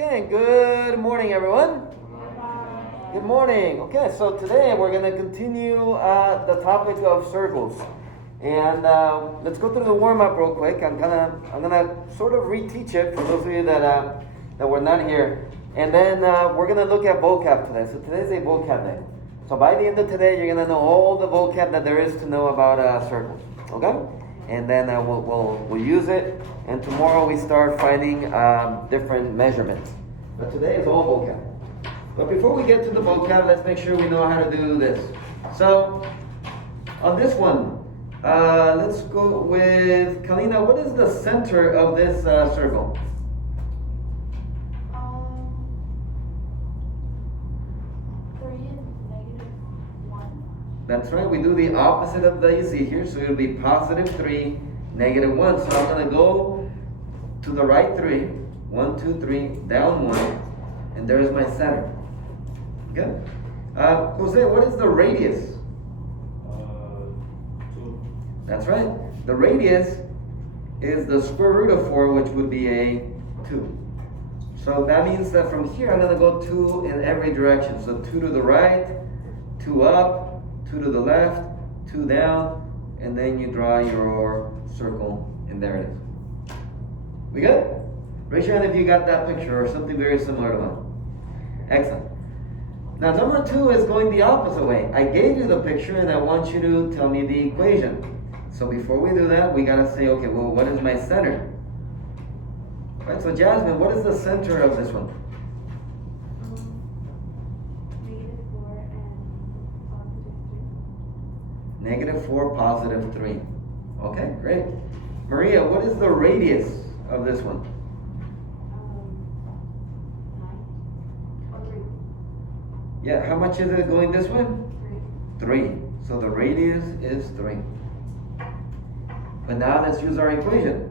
Okay, good morning, everyone. Good morning. Okay, so today we're going to continue the topic of circles, and let's go through the warm up real quick. I'm gonna sort of reteach it for those of you that were not here, and then we're gonna look at vocab today. So today's a vocab day. So by the end of today, you're gonna know all the vocab that there is to know about circles. Okay, and then we'll use it. And tomorrow we start finding different measurements. But today is all vocab. But before we get to the vocab, let's make sure we know how to do this. So on this one, let's go with Kalina. What is the center of this circle? 3 and -1. That's right. We do the opposite of the you see here. So it'll be +3, -1. So I'm going to go to the right 3. 1, 2, 3, down 1. And there's my center. Okay? Jose, what is the radius? 2. That's right. The radius is the square root of 4, which would be a 2. So that means that from here I'm going to go 2 in every direction. So 2 to the right, 2 up, 2 to the left, 2 down, and then you draw your circle, and there it is. We good? Raise your hand if you got that picture or something very similar to mine. Excellent. Now number 2 is going the opposite way. I gave you the picture and I want you to tell me the equation. So before we do that, we gotta say, okay, well, what is my center? Right, so Jasmine, what is the center of this one? -4 and +3. -4, +3. Okay, great. Maria, what is the radius of this one? 9 or 3. Yeah, how much is it going this way? 3. 3. So the radius is 3. But now let's use our equation.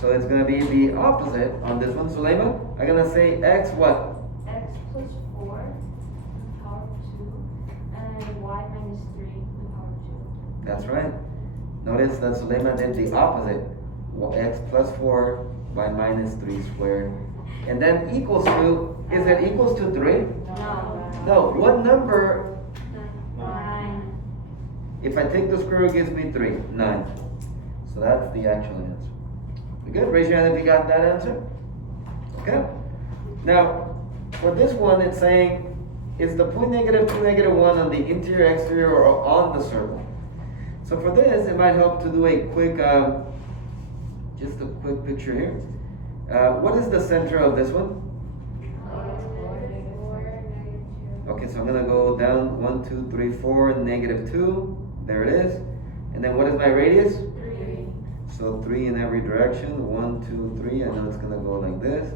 So it's going to be the opposite on this one. Sulema, I'm going to say x what? X plus 4 to the power of 2 and y minus 3 to the power of 2. That's right. Notice that Sulema did the opposite. X plus 4 y minus 3 squared. And then equals to, is it equals to 3? No. No, what number, 9. if I take the square root, gives me 3? 9. So that's the actual answer. We good? Raise your hand if you got that answer. Okay. Now, for this one, it's saying, is the point -2, -1 on the interior, exterior, or on the circle? So for this, it might help to do a quick, just a quick picture here. What is the center of this one? Okay, so I'm gonna go down 1, 2, 3, 4, -2. There it is. And then what is my radius? 3. So 3 in every direction. 1, 2, 3. I know it's gonna go like this.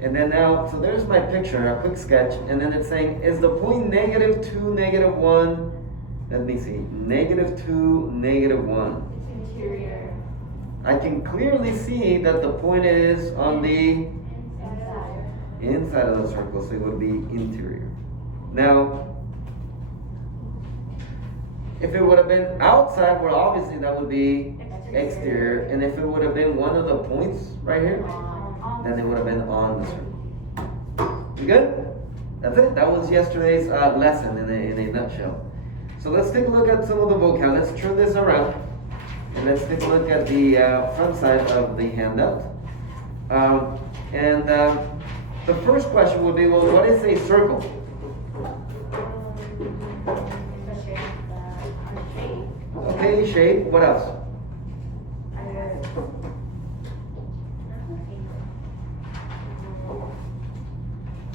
And then now, so there's my picture, a quick sketch, and then it's saying, is the point -2, -1? Let me see, -2, -1. It's interior. I can clearly see that the point is on the inside of the circle, so it would be interior. Now, if it would have been outside, well, obviously that would be exterior, and if it would have been one of the points right here, then it would have been on the circle. You good? That's it. That was yesterday's lesson in a nutshell. So let's take a look at some of the vocab. Let's turn this around. And let's take a look at the front side of the handout. The first question would be, well, what is a circle? Okay, shape. What else?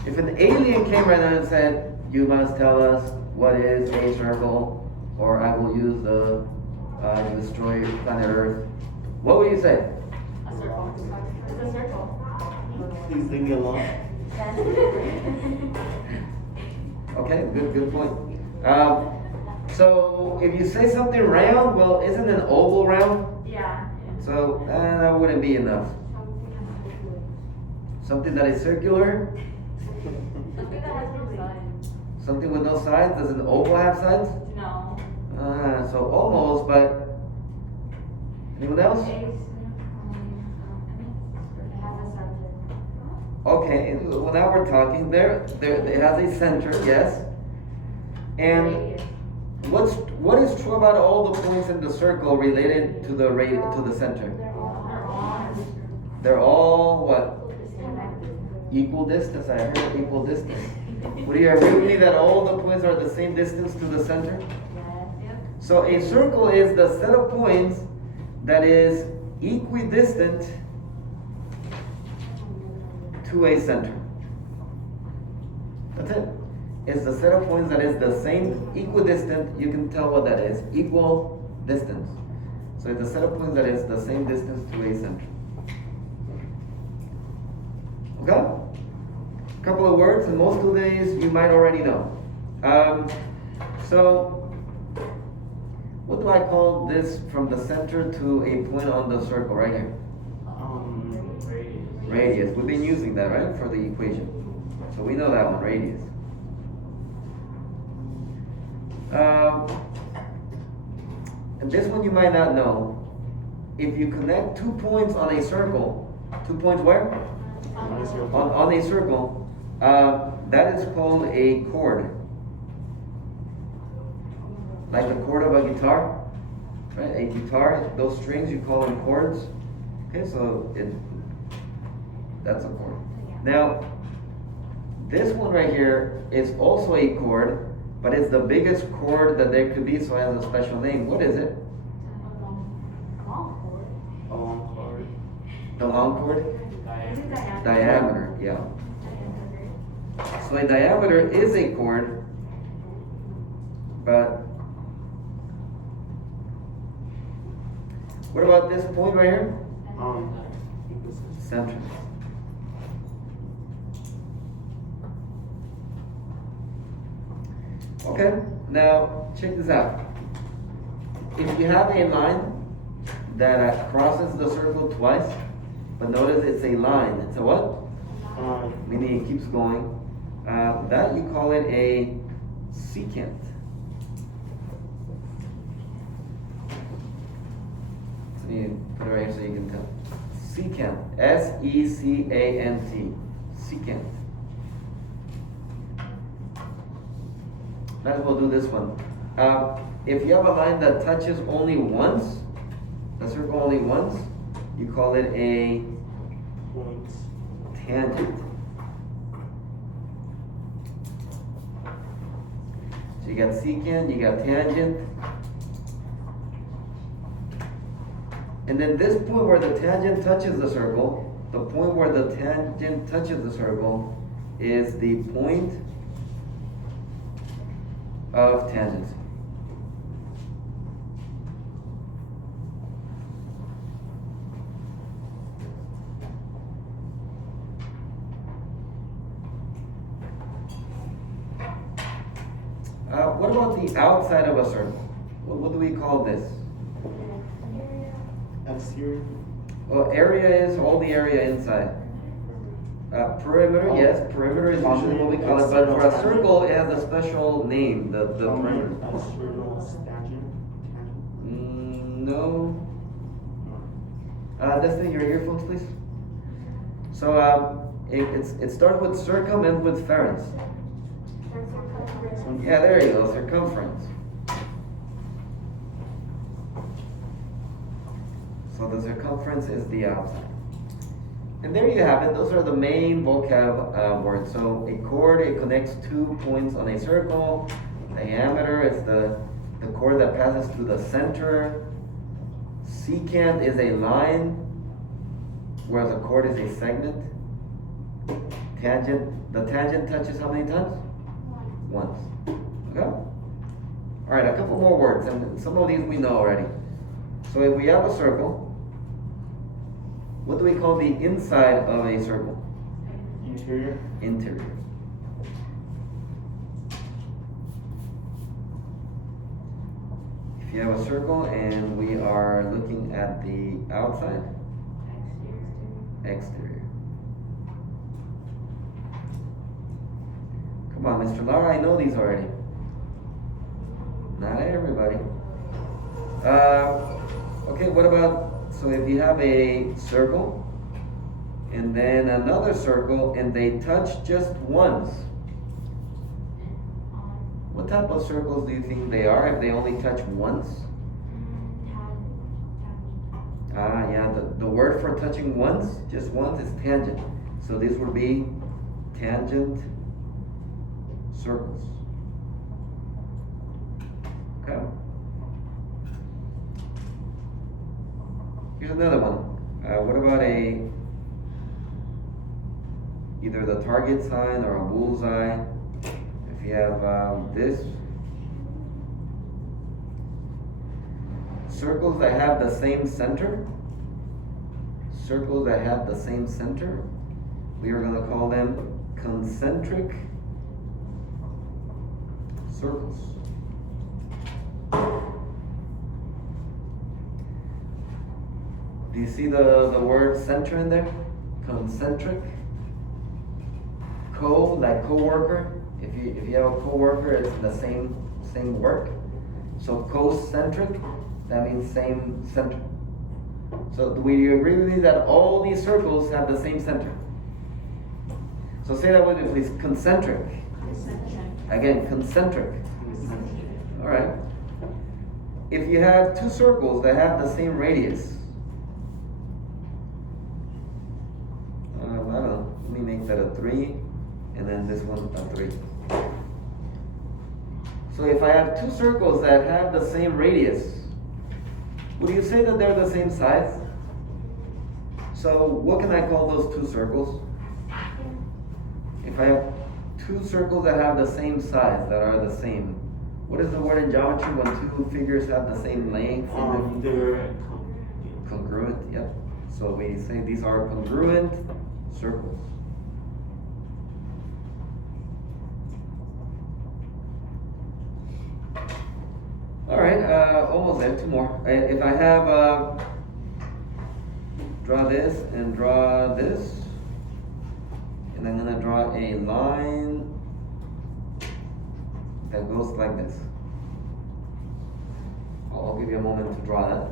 If an alien came right now and said, you must tell us what is a circle, or I will use the destroy planet Earth, what would you say? A circle. It's a circle. Please leave me alone. Okay, good point. So if you say something round, well, isn't an oval round? Yeah. So that wouldn't be enough. Something that is circular, Something that has no sides. something with no sides. Does an oval have sides? No. So almost, but anyone else? Okay, well now we're talking. It has a center, yes. And Radius. what is true about all the points in the circle related to the center? They're on. They're all what? Connected. Equal distance. I heard equal distance. Would you agree with me that all the points are the same distance to the center? Yep. So a circle is the set of points that is equidistant to a center. That's it. It's the set of points that is the same, equidistant. You can tell what that is. Equal distance. So it's a set of points that is the same distance to a center. Okay? Couple of words, and most of these you might already know. So, what do I call this from the center to a point on the circle right here? Radius. Radius. We've been using that, right, for the equation. So we know that one, radius. And this one you might not know. If you connect 2 points on a circle, 2 points where? On a circle, that is called a chord. Like the chord of a guitar, right? A guitar, those strings you call them chords. Okay, so that's a chord. Now, this one right here is also a chord, but it's the biggest chord that there could be, so it has a special name. What is it? A long chord. The long chord? Diameter, yeah. So a diameter is a chord, but what about this point right here? Center. Okay, now check this out. If you have a line that crosses the circle twice, but notice it's a line. It's a what? Meaning it keeps going. That you call it a secant. So you put it right here so you can tell. Secant. S-E-C-A-N-T. Secant. Might as well do this one. If you have a line that touches only once, the circle only once, you call it a tangent. So you got secant, you got tangent. And then this point where the tangent touches the circle, the point where the tangent touches the circle is the point of tangency. What about the outside of a circle? What do we call this? Exterior. Well, area is all the area inside. Perimeter, yes, perimeter is usually what we call it, but for a circle, it has a special name, the perimeter. External tangent. No. Destiny, your earphones, please. So, it starts with circum, ends with ference. Yeah, there you go, circumference. So the circumference is the outside. And there you have it. Those are the main vocab words. So a chord, it connects 2 points on a circle. Diameter is the chord that passes through the center. Secant is a line, whereas a chord is a segment. Tangent, the tangent touches how many times? Once. Okay? Alright, a couple more words, and some of these we know already. So if we have a circle, what do we call the inside of a circle? Interior. Interior. If you have a circle and we are looking at the outside, exterior. Come on, Mr. Lara, I know these already. Not everybody. Okay, what about, so if you have a circle and then another circle, and they touch just once. What type of circles do you think they are if they only touch once? Yeah, the word for touching once, just once, is tangent. So these would be tangent circles. Okay. Here's another one. What about either the target sign or a bullseye? If you have this. Circles that have the same center. Circles that have the same center. We are going to call them concentric circles. Do you see the word center in there? Concentric. Like co-worker. If you have a co-worker, it's the same work. So concentric, that means same center. So do you agree with me that all these circles have the same center? So say that with me, please. Concentric. Again, concentric. All right. If you have two circles that have the same radius, I don't know. Let me make that a 3, and then this one a 3. So if I have two circles that have the same radius, would you say that they're the same size? So what can I call those two circles? If I have two circles that have the same size, that are the same, what is the word in geometry when two figures have the same length? They're Congruent, yep. So we say these are congruent circles. All right, almost there. 2 more. If I have draw this and draw this, and I'm gonna draw a line that goes like this. I'll give you a moment to draw that.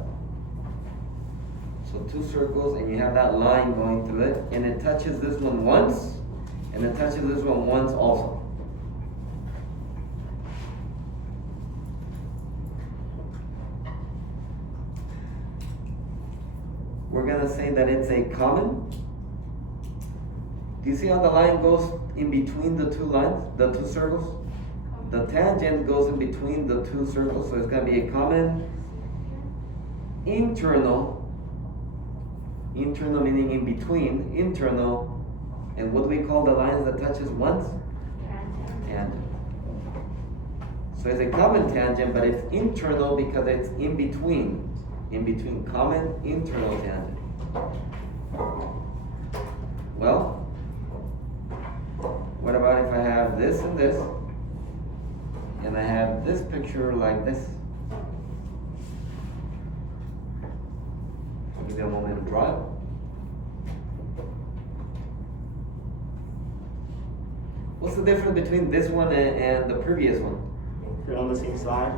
So 2 circles, and you have that line going through it, and it touches this one once, and it touches this one once also. We're going to say that it's a common. Do you see how the line goes in between the 2 lines, the 2 circles? The tangent goes in between the 2 circles, so it's going to be a common internal meaning in between, internal, and what do we call the lines that touches once? Tangent. So it's a common tangent, but it's internal because it's in between, common internal tangent. Well, what about if I have this and this, and I have this picture like this? I'll give you a moment to draw it. What's the difference between this one and the previous one? They're on the same side.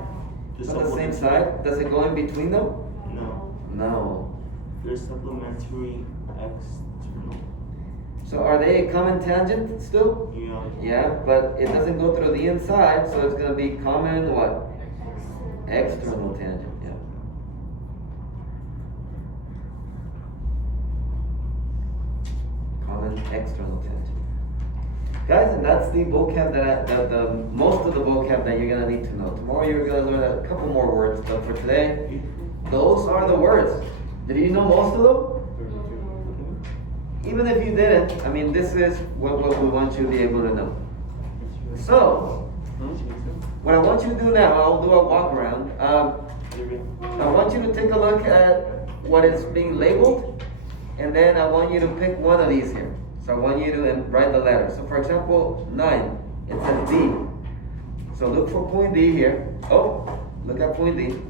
On the same side? Does it go in between them? No. No. They're supplementary external. So are they a common tangent still? Yeah. Yeah, but it doesn't go through the inside, so it's going to be common what? External tangent, yeah. Common external tangent. Guys, and that's the vocab the most of the vocab that you're going to need to know. Tomorrow you're going to learn a couple more words, but for today, those are the words. Did you know most of them? Even if you didn't, I mean, this is what we want you to be able to know. So, what I want you to do now, I'll do a walk around. I want you to take a look at what is being labeled, and then I want you to pick one of these here. So I want you to write the letter. So for example, 9, it says D. So look for point D here. Oh, look at point D.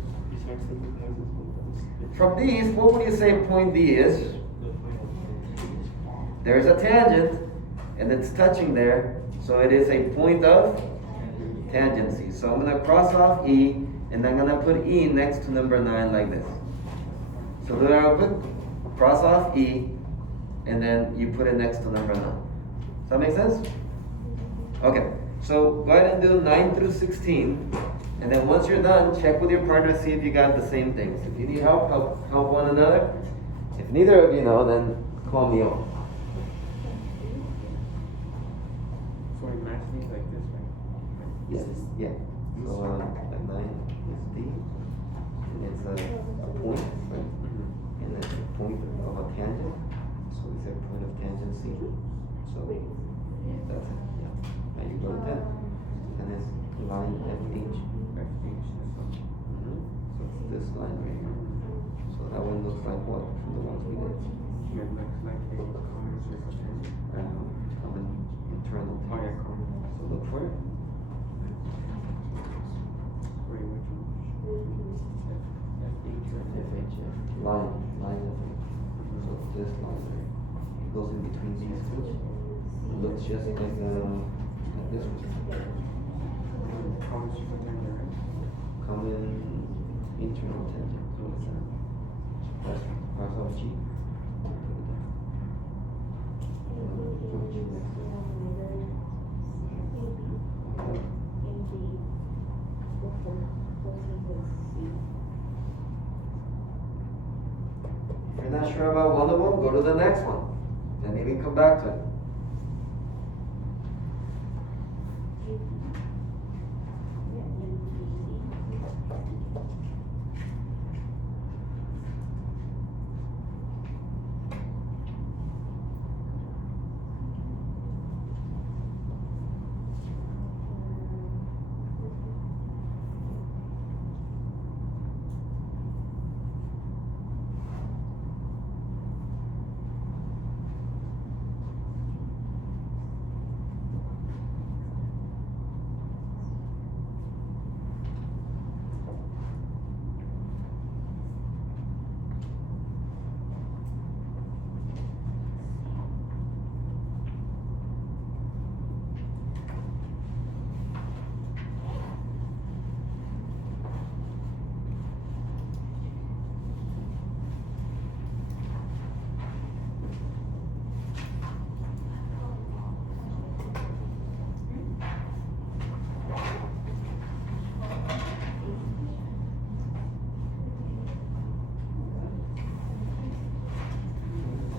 From these, what would you say point D is? There's a tangent, and it's touching there, so it is a point of tangency. So I'm going to cross off E, and I'm going to put E next to number 9 like this. So do that real quick. Cross off E, and then you put it next to number 9. Does that make sense? Okay, so go ahead and do 9 through 16, and then once you're done, check with your partner, see if you got the same things. If you need help one another. If neither of you know, then call me on. So in math things like this, right? Yes, yeah. So like 9 is D, and it's a point, right? And then a point of a tangent. So we say point of tangent C. So that's it, yeah. Now you go to 10, and it's line FH. FH, that's all. So it's this line right here. So that one looks like what from the ones we did? It looks like a common surface tangent. Common internal. Oh yeah, common. So look for it. Wait, which one? FH, right? FH, yeah. Line FH. So it's this line right. It goes in between these two. It looks just like this one. Common surface tangent, right? Common internal tangent. So what's that? That's parts of G. Put G next to it. If you're not sure about one of them, go to the next one. Then maybe come back to it.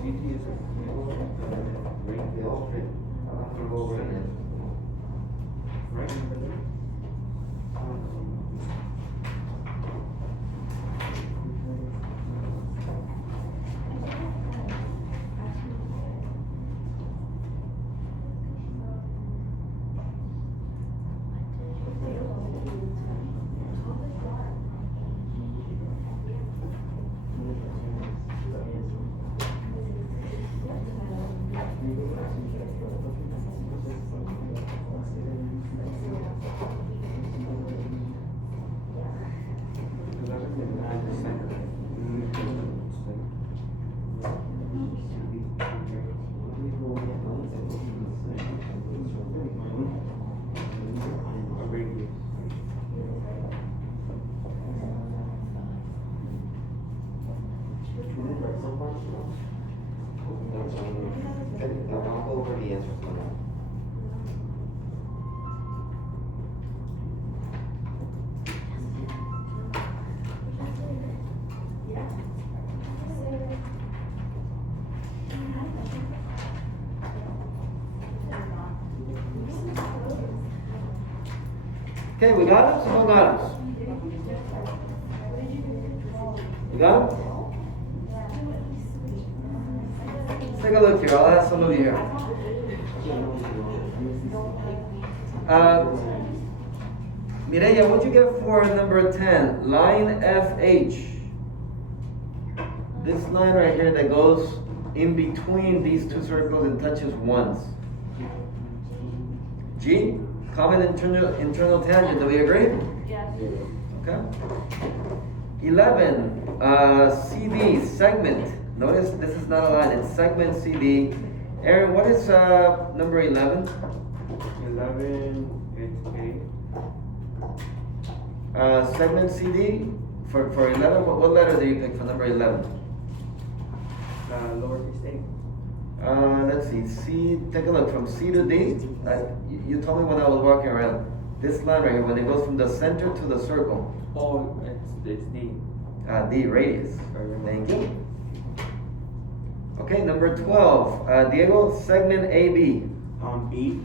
CT is a They all fit. I'm not gonna go over it yet. right number there? I'll go over the answers now. Okay, we got it? Someone got it? You got it? Let's take a look here. I'll ask some of you here. Mireya, what'd you get for number 10? Line FH. This line right here that goes in between these two circles and touches once. G? Common internal tangent. Do we agree? Yes. Okay. 11. CD, segment. Notice this is not a line, it's segment CD. Aaron, what is number 11? 11, it's A. Segment CD for 11. What letter do you pick for number 11? Lowercase a. Let's see, C, take a look, from C to D. You told me when I was walking around, this line right here, when it goes from the center to the circle. Oh, it's D. D, radius. Thank you. Okay, number 12. Diego, segment AB. B.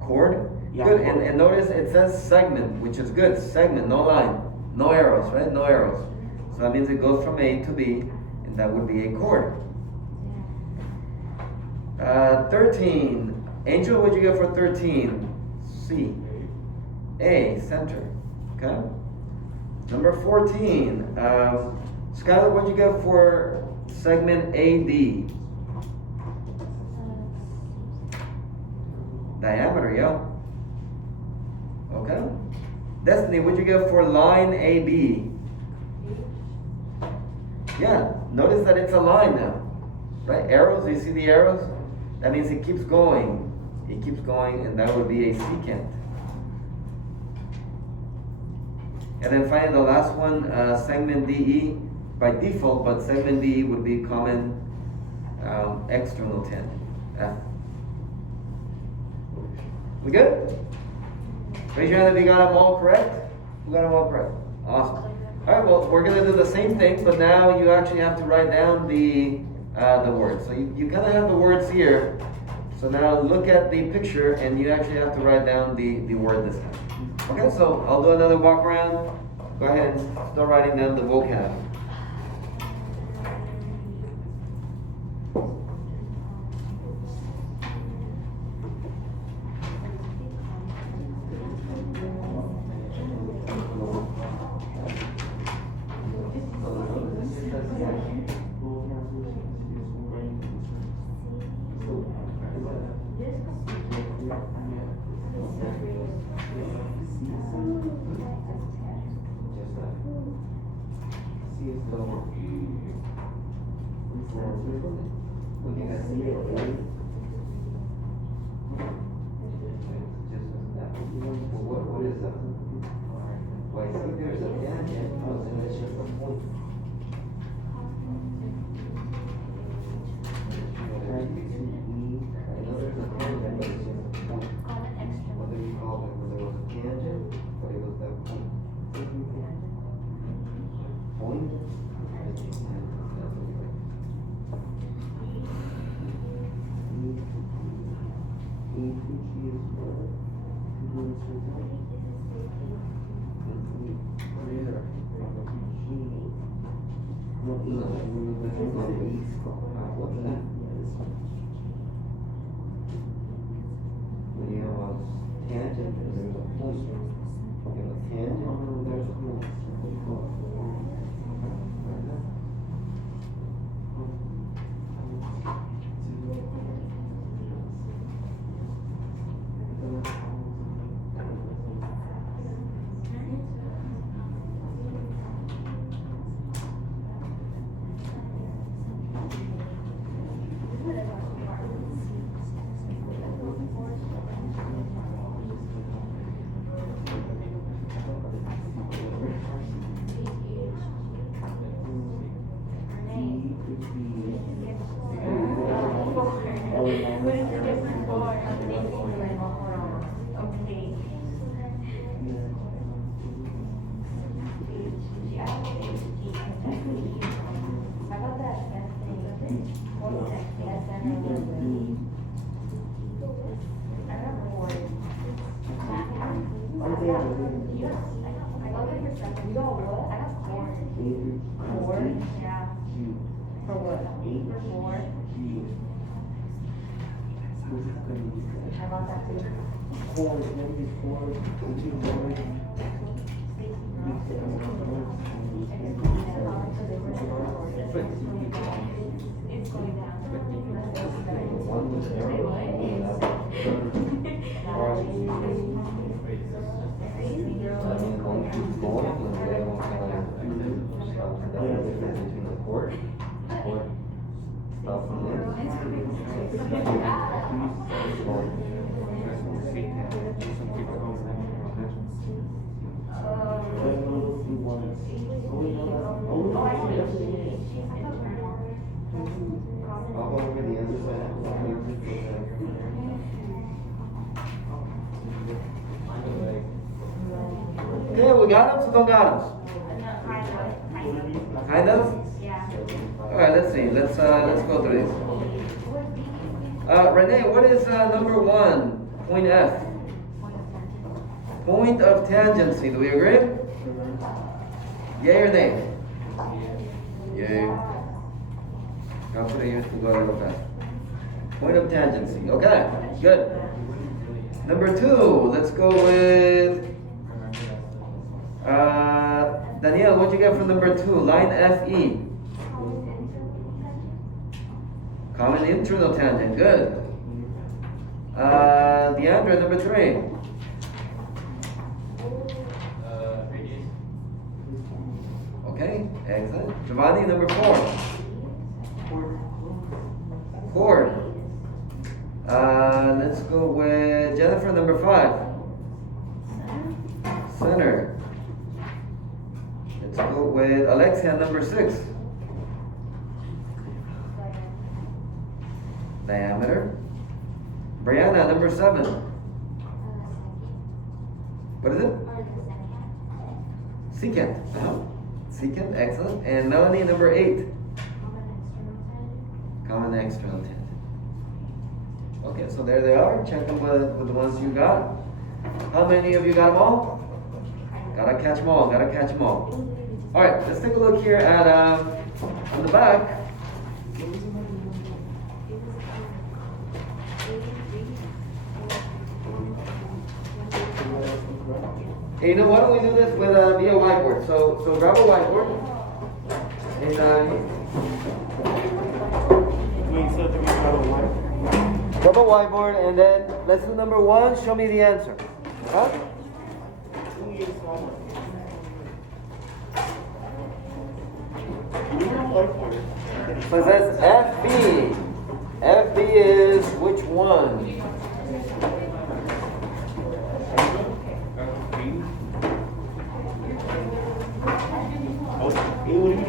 Chord? Yeah, Good, chord. and notice it says segment, which is good. Segment, no line. No arrows, right? No arrows. So that means it goes from A to B, and that would be a chord. 13. Angel, what'd you get for 13? C. A, center. Okay. Number 14. Skylar, what'd you get for segment AD? Diameter, yeah. Okay. Destiny, what'd you get for line AB? Yeah, notice that it's a line now. Right? Arrows, you see the arrows? That means it keeps going. It keeps going, and that would be a secant. And then finally, the last one, segment DE, by default, but segment DE would be common external tangent. F. We good? Raise your hand if you got them all correct. You got them all correct. Awesome. All right, well, we're going to do the same thing, but now you actually have to write down the words. So you kind of have the words here. So now look at the picture, and you actually have to write down the word this time. Okay, so I'll do another walk around. Go ahead and start writing down the vocab. What is that? Well, I see there's a tangent, and it's just a point. I know there's a tangent, but it's just a point. What do you call it when there was a tangent, but it was that point? Point? When you have a tangent, there's a point. You have a tangent, there's a point. me the answer. Okay, we got them, so don't got them. No, kind of. Kind of? Yeah. Alright, let's see. Let's go through these. Renee, what is number 1? Point F. Point of tangency. Do we agree? Yay or nay? Yay. Confident used to go a little fast. Point of tangency. Okay, good. Number 2, let's go with Danielle, what'd you get from number 2? Line FE. Common internal tangent. Good. Deandra, number 3. Okay, excellent. Giovanni, number 4. Chord. Let's go with Jennifer, number 5. Center. Let's go with Alexia, number 6. Diameter. Brianna, number 7. What is it? Secant. Secant, excellent. And Melanie, number 8. Common external tangent. Okay, so there they are. Check them with the ones you got. How many of you got them all? Gotta catch them all. Gotta catch them all. All right, let's take a look here at on the back. Hey, you know, why don't we do this with via whiteboard? So grab a whiteboard and Wait, so do we have a white? grab a whiteboard, and then lesson number 1. Show me the answer. Huh? So it says FB. FB is which one? It would be to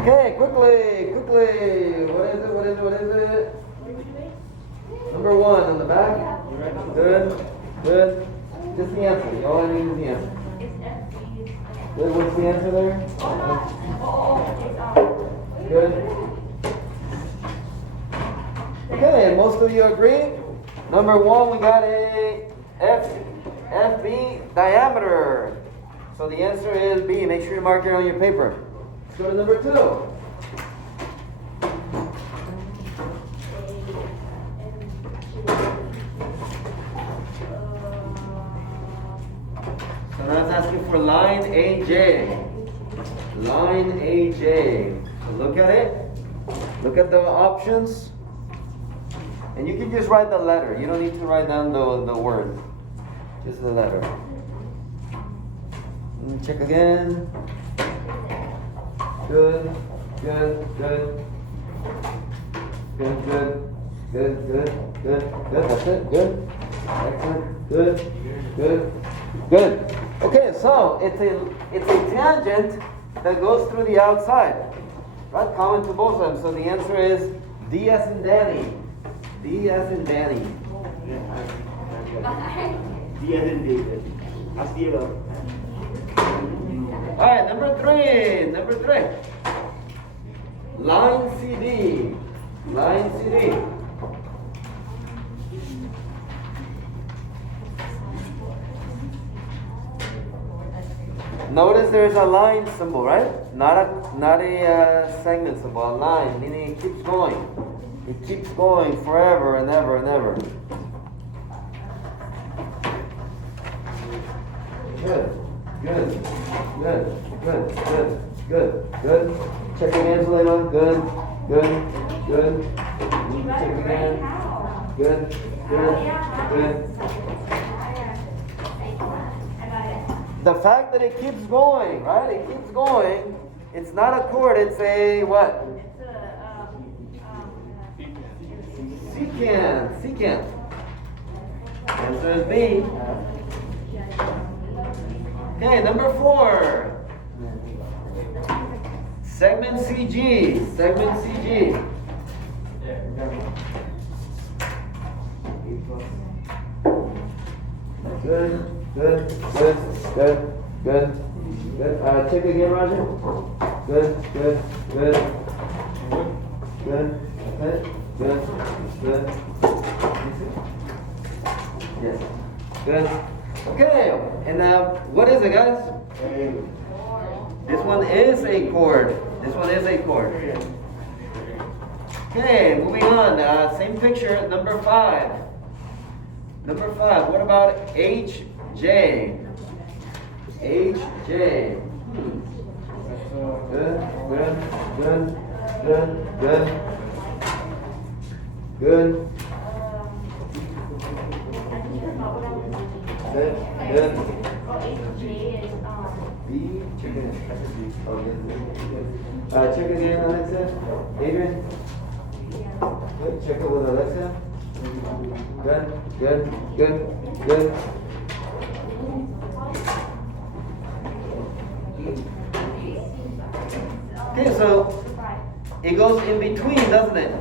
Okay, quickly. What is it? Number 1 on the back. Good. Just the answer. All I need is the answer. Good, what's the answer there? Good. Okay, most of you agree. Number 1, we got a FB diameter. So the answer is B. Make sure you mark it on your paper. Let's go to number 2. So now it's asking for line AJ. Line AJ. So look at it. Look at the options. And you can just write the letter. You don't need to write down the word. Just the letter. Check again. Good. That's it. Good. Excellent. Good. Okay, so it's a tangent that goes through the outside. Right? Common to both of them. So the answer is D as in Danny. D as in Danny. D as in David. Ask the other. Alright, number 3. Line CD. Notice there's a line symbol, right? Not a segment symbol, a line, meaning it keeps going. It keeps going forever and ever and ever. Good. Check again, Suleiman. Good. Check again. Good. The fact that it keeps going, right? It keeps going. It's not a chord, it's a what? secant. Secant. Answer is B. Okay, number 4. Segment CG. Segment CG. Good, good, good, good, good, good. Check again, Roger. Good, good, good. Good, good, good, good. Yes. Good. Okay, and now, what is it, guys? This one is a chord. This one is a chord. Okay, moving on. Same picture, number 5. Number 5, what about HJ? HJ. Good, good, good, good, good. Good. Good, good. HJ is B, check it. Oh, good. Check again, Alexa. Adrian. Good. Check it with Alexa. Good, good, good, good. Okay, so it goes in between, doesn't it?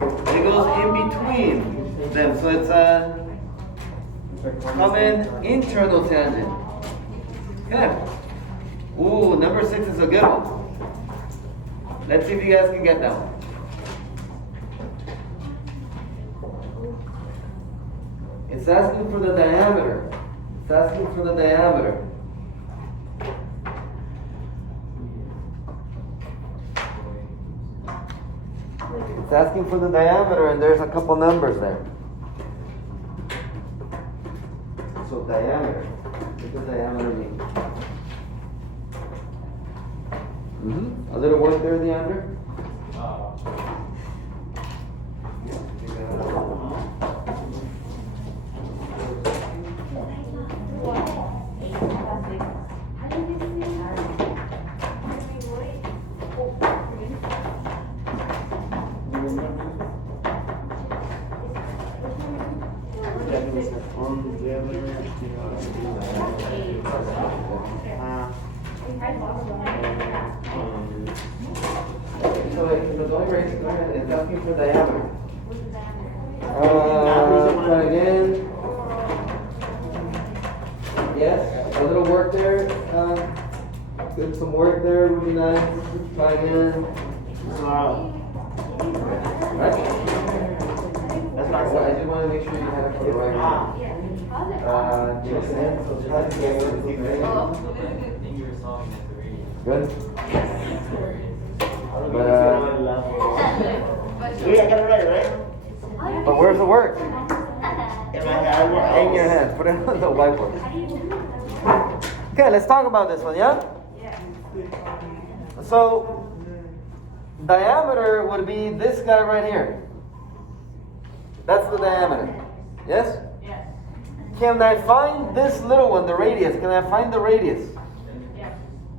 It goes in between them, so it's a common internal tangent. Okay. Ooh, number 6 is a good one. Let's see if you guys can get that one. It's asking for the diameter. It's asking for the diameter. It's asking for the diameter, and there's a couple numbers there. So diameter. What does diameter mean? A little word there, the under? So go ahead. It's asking for diameter. Try again. Yes, a little work there. Good, some work there would be nice. Try again. Right? That's not what I just want to make sure you have it for the right one. Give us a hand. So try to get it. Good. But Wait, I got it right? but where's the work? In my hand. In your hand. Put it on the whiteboard. Okay, let's talk about this one, yeah? So, diameter would be this guy right here. That's the diameter. Yes? Yes. Can I find this little one, the radius? Can I find the radius? Yes.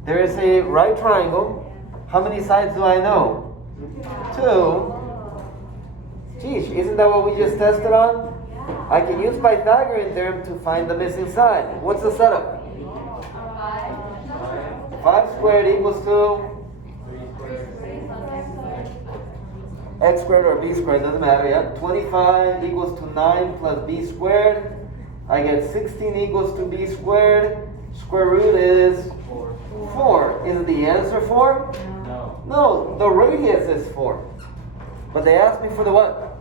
There is a right triangle. How many sides do I know? 2. Geez, isn't that what we just tested on? I can use Pythagorean theorem to find the missing side. What's the setup? 5 squared equals to x squared or b squared, doesn't matter, yeah? 25 equals to 9 plus b squared. I get 16 equals to b squared. Square root is 4. Is the answer 4? No. No, the radius is 4. But they asked me for the what?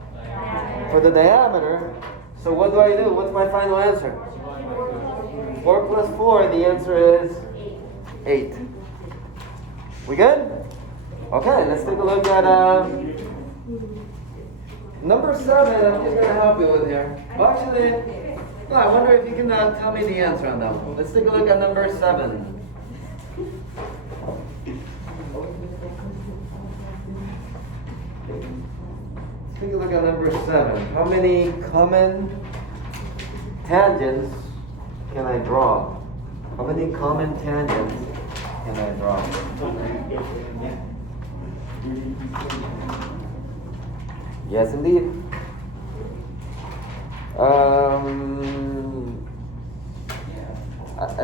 For the diameter. So what do I do? What's my final answer? 4 plus 4, the answer is 8. We good? Okay, let's take a look at number 7. I'm just going to help you with here. Well, actually, no, I wonder if you can tell me the answer on that one. Let's take a look at number 7. Take a look at number 7. How many common tangents can I draw? How many common tangents can I draw? Yes, indeed. I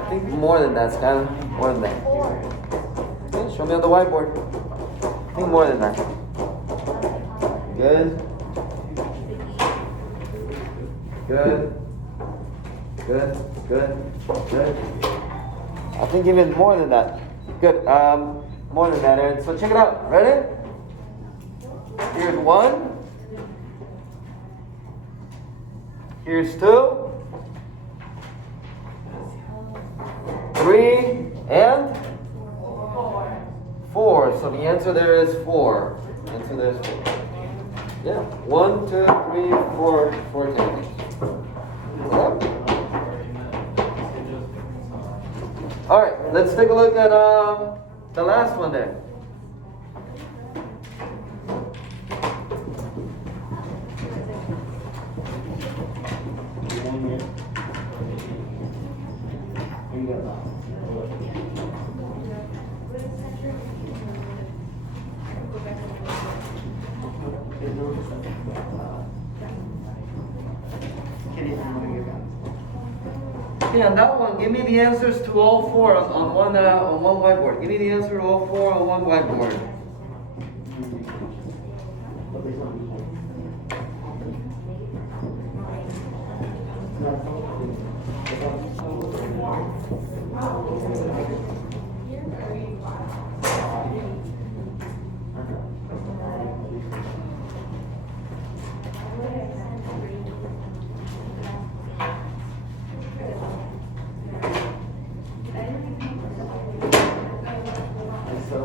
think more than that, Skylar. More than that. Okay, show me on the whiteboard. I think more than that. Good. Good. Good. Good. Good. I think even more than that. Good. More than that, Aaron. So check it out. Ready? Here's 1. Here's 2. 3 and 4. So the answer there is 4. Answer there is 4. Yeah. 1, 2, 3, 4. 4 tables. Yep. All right. Let's take a look at the last one there. Okay, on that one, give me the answers to all 4 on one whiteboard. Give me the answer to all 4 on one whiteboard.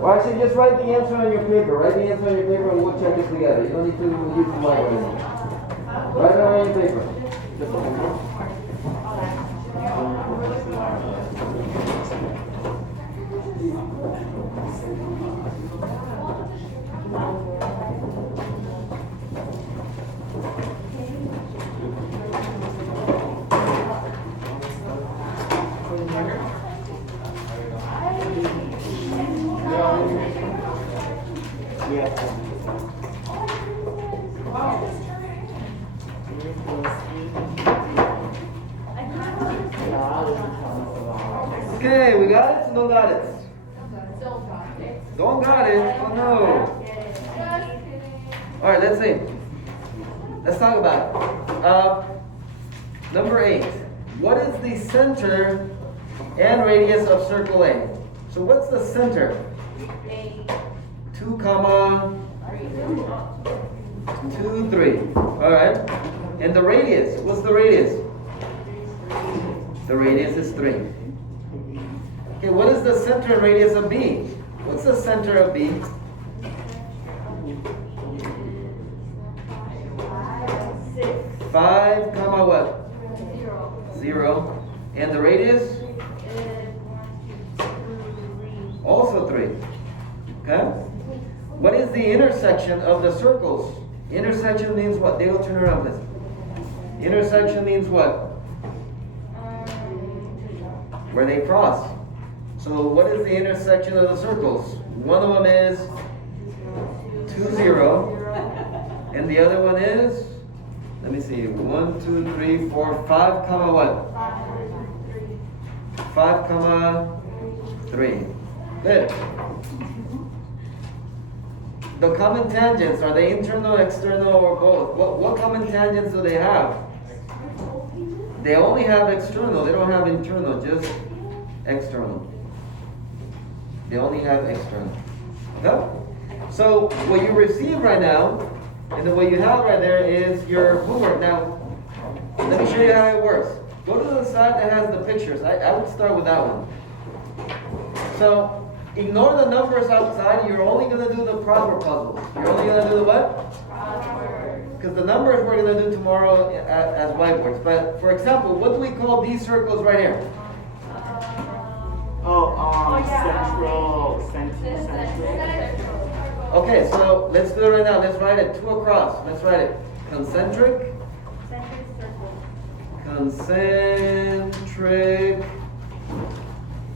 Or actually, just write the answer on your paper. Write the answer on your paper and we'll check it together. You don't need to use the whiteboard anymore. Write it on your paper. Okay, we got it? Don't got it? Don't got it? Oh no. Alright, let's see. Let's talk about it. Number 8. What is the center and radius of circle A? So what's the center? 2, 2, 3. Alright. And the radius, what's the radius? The radius is 3. Okay, what is the center and radius of B? What's the center of B? 5, comma what? 0. And the radius? Also 3. Okay? What is the intersection of the circles? Intersection means what? They will turn around this. Intersection means what? Where they cross. So what is the intersection of the circles? One of them is 2, 0. And the other one is, let me see, 1, 2, 3, 4, 5, comma what? 5, comma 3. Good. The common tangents, are they internal, external, or both? What common tangents do they have? They only have external, they don't have internal, just external. They only have external. Okay? So what you receive right now, and then what you have right there is your homework. Now, let me show you how it works. Go to the side that has the pictures. I would start with that one. So, ignore the numbers outside. You're only going to do the proper puzzles. You're only going to do the what? Because the numbers we're going to do tomorrow as whiteboards. But, for example, what do we call these circles right here? Central. Okay, so let's do it right now. Let's write it 2 across. Let's write it concentric. Concentric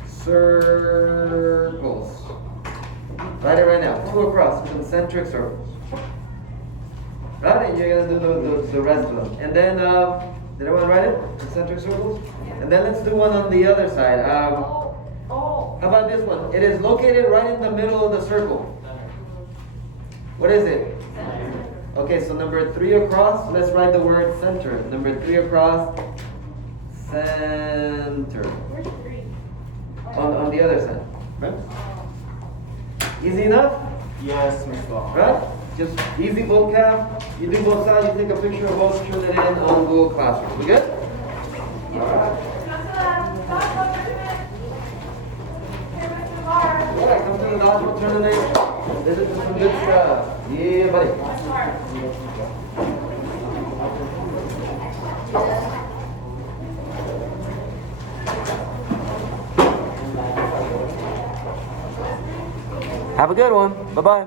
circles. Write it right now. 2 across. Concentric circles. Right? And you're going to do the rest of them. And then Did everyone write it? Concentric circles? And then let's do one on the other side. Oh. How about this one? It is located right in the middle of the circle. What is it? Okay, so number 3 across, let's write the word center. Number 3 across, center. Where's 3? On the other side. Right? Easy enough? Yes, Miss Long. Right? Just easy vocab. You do both sides, you take a picture of both, turn it in on Google Classroom. We good? Alright. Yeah, come to the Dodgeball tournament. This is some good stuff. Yeah, buddy. Have a good one. Bye-bye.